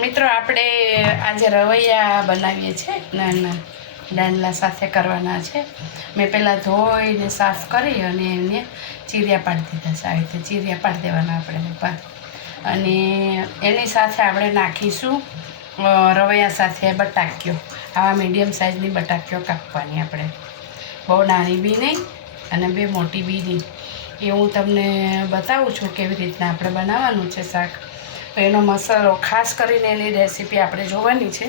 મિત્રો આપણે આજે રવૈયા બનાવીએ છીએ નાના દાંડલા સાથે કરવાના છે. મેં પહેલાં ધોઈને સાફ કરી અને એને ચીરિયા પાડી દીધા છે. આવી રીતે ચીરિયા પાડી દેવાના આપણે ઉપર. અને એની સાથે આપણે નાખીશું રવૈયા સાથે બટાક્યો. આવા મીડિયમ સાઇઝની બટાક્યો કાપવાની આપણે, બહુ નાની બી નહીં અને બે મોટી બી નહીં. એ હું તમને બતાવું છું કેવી રીતના આપણે બનાવવાનું છે શાક. તો એનો મસાલો ખાસ કરીને એની રેસીપી આપણે જોવાની છે.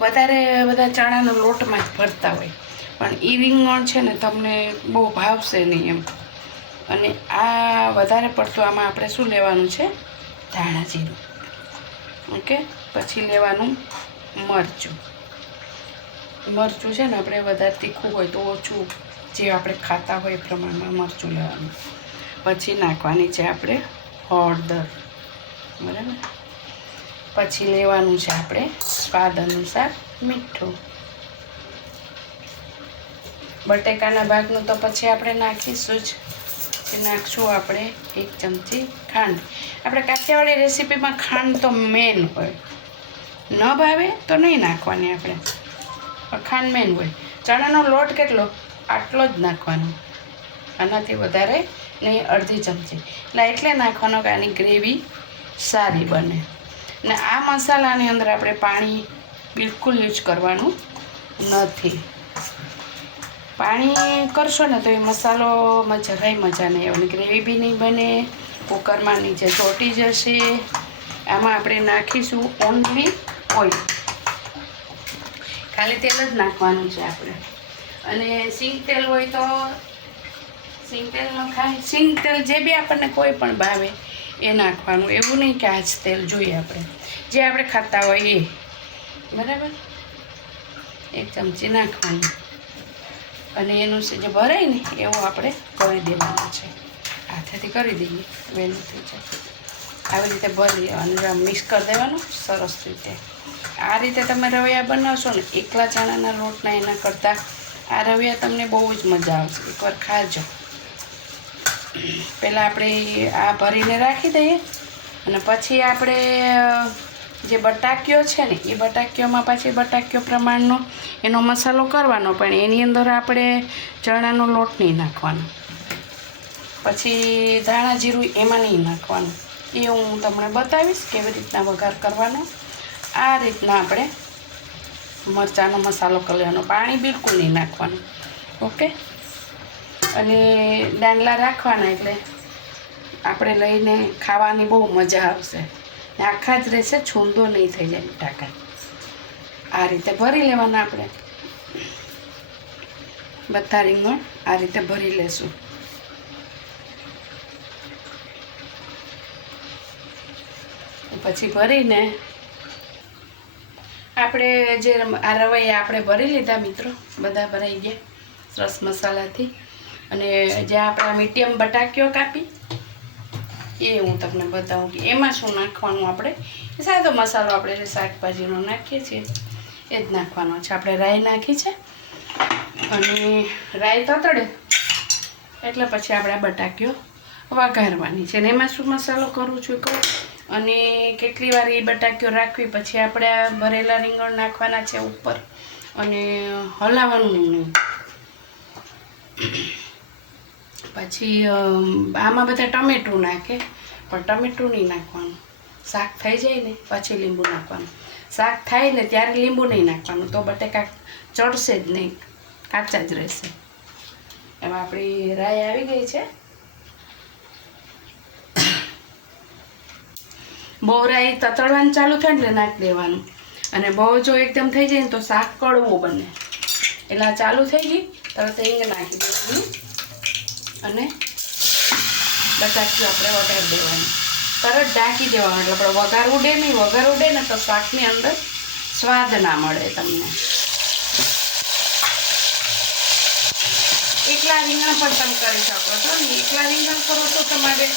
વધારે બધા ચણાનો લોટમાં જ ભરતા હોય, પણ એ રીંગણ છે ને તમને બહુ ભાવશે નહીં એમ. અને આ વધારે પડતું આમાં આપણે શું લેવાનું છે, ધાણા જીરું. ઓકે, પછી લેવાનું મરચું. મરચું છે ને આપણે વધારે તીખું હોય તો ઓછું, જે આપણે ખાતા હોય એ પ્રમાણમાં મરચું લેવાનું. પછી નાખવાની છે આપણે હળદર, બરાબર. પછી લેવાનું છે આપણે સ્વાદ અનુસાર મીઠું. બટેકાના ભાગનું તો પછી આપણે નાખીશું જ. નાખશું આપણે 1 ચમચી ખાંડ. આપણે કાઠિયાવાડી રેસીપીમાં ખાંડ તો મેન હોય, ન ભાવે તો નહીં નાખવાની આપણે, પણ ખાંડ મેન હોય. ચણાનો લોટ કેટલો, આટલો જ નાખવાનો, આનાથી વધારે નહીં, અડધી ચમચી. એટલે નાખવાનો કે આની ગ્રેવી સારી બને. ને આ મસાલાની અંદર આપણે પાણી બિલકુલ યુઝ કરવાનું નથી. પાણી કરશો ને તો એ મસાલોમાં જરાય મજા નહીં આવે, ગ્રેવી બી નહીં બને, કુકરમાં નીચે ચોંટી જશે. આમાં આપણે નાખીશું ઓનલી ઓઇલ, ખાલી તેલ જ નાખવાનું છે આપણે. અને સિંગ તેલ હોય તો સિંગ તેલ ન ખાય, સિંગ તેલ જે બી આપણને કોઈ પણ ભાવે એ નાખવાનું. એવું નહીં કે આ જ તેલ જોઈએ આપણે, જે આપણે ખાતા હોય એ, બરાબર. 1 ચમચી નાખવાનું અને એનું જે ભરાય ને એવું આપણે કરી દેવાનું છે. હાથેથી કરી દઈએ, વહેલું થઈ જાય. આવી રીતે ભરી અને મિક્સ કરી દેવાનું સરસ રીતે. આ રીતે તમે રવૈયા બનાવશો ને એકલા ચણાના લોટના એના કરતાં આ રવૈયા તમને બહુ જ મજા આવશે. એકવાર ખાજો. પહેલાં આપણે આ ભરીને રાખી દઈએ અને પછી આપણે જે બટાક્યો છે ને એ બટાક્યોમાં પાછી બટાક્યો પ્રમાણનો એનો મસાલો કરવાનો, પણ એની અંદર આપણે ચણાનો લોટ નહીં નાખવાનો. પછી ધાણા જીરું એમાં નહીં નાખવાનું. એ હું તમને બતાવીશ કેવી રીતના વઘાર કરવાનો. આ રીતના આપણે મરચાંનો મસાલો કરી લેવાનો, પાણી બિલકુલ નહીં નાખવાનું. ઓકે. અને દાંડલા રાખવાના એટલે આપણે લઈને ખાવાની બહુ મજા આવશે. ને આખા જ રહેશે, છૂંદો નહીં થઈ જાય બટાકા. આ રીતે ભરી લેવાના આપણે બધા રીંગણ, આ રીતે ભરી લેશું. પછી ભરીને આપણે જે આ રવૈયા આપણે ભરી લીધા મિત્રો, બધા ભરાઈ ગયા સરસ મસાલાથી. અને જે આપણે મીડિયમ બટાક્યો કાપી એ હું તમને બતાવું કે એમાં શું નાખવાનું. આપણે સાદો મસાલો આપણે જે શાકભાજીનો નાખીએ છીએ એ જ નાખવાનો છે. આપણે રાઈ નાખી છે અને રાઈ તતડે એટલે પછી આપણે બટાક્યો વઘારવાની છે. અને એમાં શું મસાલો કરું છું કહું, અને કેટલી વાર એ બટાક્યો રાખવી. પછી આપણે આ ભરેલા રીંગણ નાખવાના છે ઉપર અને હલાવવાનું નહીં. પછી આમાં બધા ટમેટું નાખે, પણ ટમેટું નહીં નાખવાનું. શાક થઈ જાય ને પછી લીંબુ નાખવાનું. શાક થાય ને ત્યારે લીંબુ નહીં નાખવાનું, તો બટેકા ચડશે જ નહીં, કાચા જ રહેશે. એમાં આપણી રાઈ આવી ગઈ છે. બહુ રાઈ તતડવાનું ચાલુ થાય એટલે નાખી દેવાનું. અને બહુ જો એકદમ થઈ જાય ને તો શાક કડવું બને. એટલે ચાલુ થઈ ગઈ તરત હિંગ નાખી દેવાનું અને બટાક્યું આપણે વઘારી દેવાનું. તરત ઢાંકી દેવાનું, એટલે આપણે વઘાર ઉડે નહીં. વઘાર ઉડે ને તો શાકની અંદર સ્વાદ ના મળે તમને. એકલા રીંગણ પણ તમે કરી શકો છો ને. એકલા રીંગણ કરો તો તમારે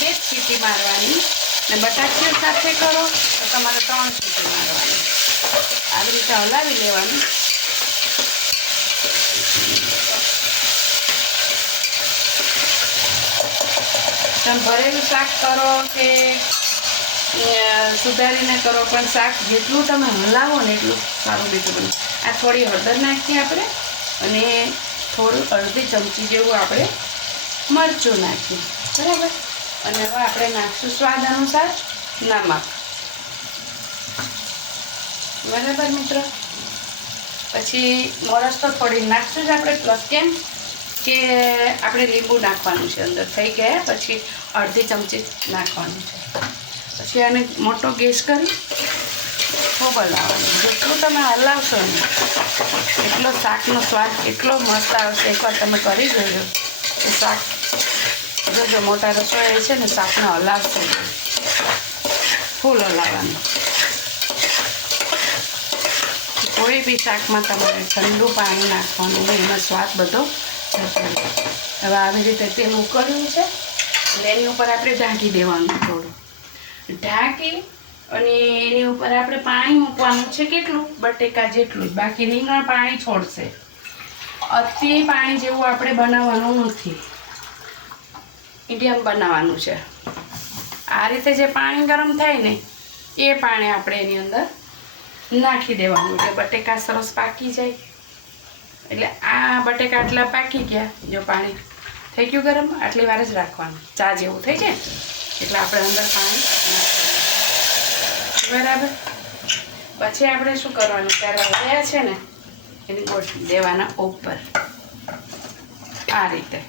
2 જ સીટી મારવાની, ને બટાક્યું સાથે કરો તો તમારે 3 સીટી મારવાની. આવી રીતે હલાવી લેવાનું. તમે ભરેલું શાક કરો કે સુધારીને કરો, પણ શાક જેટલું તમે હલાવો ને એટલું સારું બીજું બને. આ થોડી હળદર નાખીએ આપણે અને થોડું અડધી ચમચી જેવું આપણે મરચું નાખીએ, બરાબર. અને હવે આપણે નાખીશું સ્વાદ અનુસાર નમક, બરાબર મિત્રો. પછી મોરસ તો થોડી નાખશું જ આપણે, પ્લસ કેમ કે આપણે લીંબુ નાખવાનું છે અંદર. થઈ ગયા પછી અડધી ચમચી નાખવાનું છે. પછી આને મોટો ગેસ કરી ખૂબ હલાવવાનું. જેટલું તમે હલાવશો ને એટલો શાકનો સ્વાદ એટલો મસ્ત આવશે. એકવાર તમે કરી જોજો એ શાક. જો મોટા રસોઈ છે ને શાકને હલાવશો, ફૂલ હલાવવાનું. કોઈ બી શાકમાં તમારે ઠંડુ પાણી નાખવાનું, એનો સ્વાદ બધો જશે. હવે આવી રીતે તેલ ઉકળ્યું છે એટલે એની ઉપર આપણે ઢાંકી દેવાનું. થોડું ઢાંકી અને એની ઉપર આપણે પાણી મૂકવાનું છે. કેટલું? બટેકા જેટલું જ. બાકી રીંગણ પાણી છોડશે. અતિ પાણી જેવું આપણે બનાવવાનું નથી, મીડિયમ બનાવવાનું છે. આ રીતે જે પાણી ગરમ થાય ને એ પાણી આપણે એની અંદર નાખી દેવાનું એટલે બટેકા સરસ પાકી જાય. એટલે આ બટેકા આટલા પાકી ગયા, જો પાણી થઈ ગયું ગરમ, આટલી વાર જ રાખવાનું. ચા જેવું થઈ જાય એટલે આપણે અંદર પાણી નાખવાનું, બરાબર. પછી આપણે શું કરવાનું, ત્યારે રહ્યા છે ને એને ગોઠવી દેવાના ઉપર આ રીતે.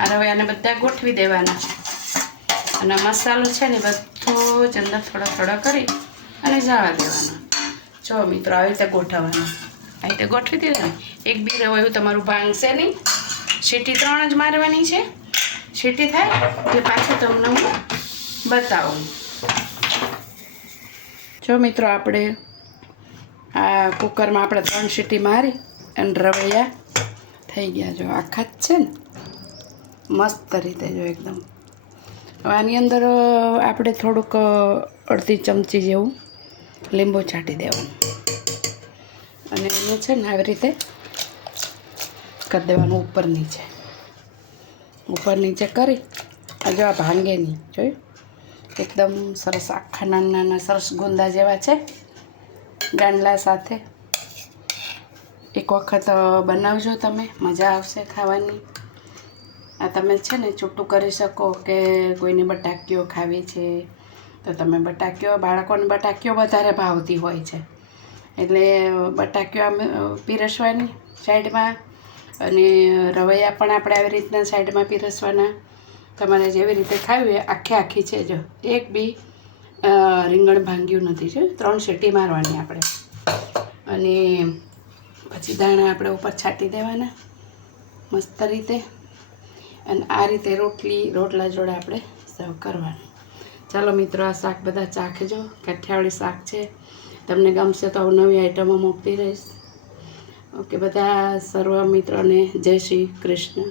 આ રવૈયાને બધા ગોઠવી દેવાના અને મસાલો છે ને બધો જ અંદર થોડો થોડો કરી અને જવા દેવાનો. જો મિત્રો આવી રીતે ગોઠવવાનું, આવી રીતે ગોઠવી દીધું ને. એક બી રવૈયું તમારું ભાંગશે નહીં. સીટી 3 જ મારવાની છે. સીટી થાય એટલે પાછું તમને હું બતાવું. જો મિત્રો આપણે આ કુકરમાં આપણે 3 સીટી મારી અને રવૈયા થઈ ગયા. જો આખા જ છે ને મસ્ત રીતે. જો એકદમ. હવે આની અંદર આપણે થોડુંક અડધી ચમચી જેવું લીંબુ છાંટી દેવાનું અને એને છે ને આવી રીતે કરી દેવાનું ઉપર નીચે કરી. જો આ ભાંગે નહીં, જોયું? એકદમ સરસ આખા નાના નાના સરસ ગુંદા જેવા છે ગાંડલા સાથે. એક વખત બનાવજો તમે, મજા આવશે ખાવાની. આ તમે છે ને છૂટું કરી શકો કે કોઈને બટાકીઓ ખાવી છે તો તમે બટાકીઓ, બાળકોને બટાકીઓ વધારે ભાવતી હોય છે એટલે બટાકીઓ આમ પીરસવાની સાઈડમાં અને રવૈયા પણ આપણે આવી રીતના સાઈડમાં પીરસવાના. તમારે જેવી રીતે ખાવી હોય આખી છે. જો એક બી રીંગણ ભાંગ્યું નથી. જો 3 સીટી મારવાની આપણે અને પછી દાણા આપણે ઉપર છાંટી દેવાના મસ્ત રીતે. અને આ રીતે રોટલા જોડે આપણે સર્વ કરવાનું. ચાલો મિત્રો, આ શાક બધા ચાખજો. કાઠિયાવાડી શાક છે. તમને ગમશે તો હું નવી આઈટમો મૂકતી રહીશ. ઓકે, બધા સર્વ મિત્રોને જય શ્રી કૃષ્ણ.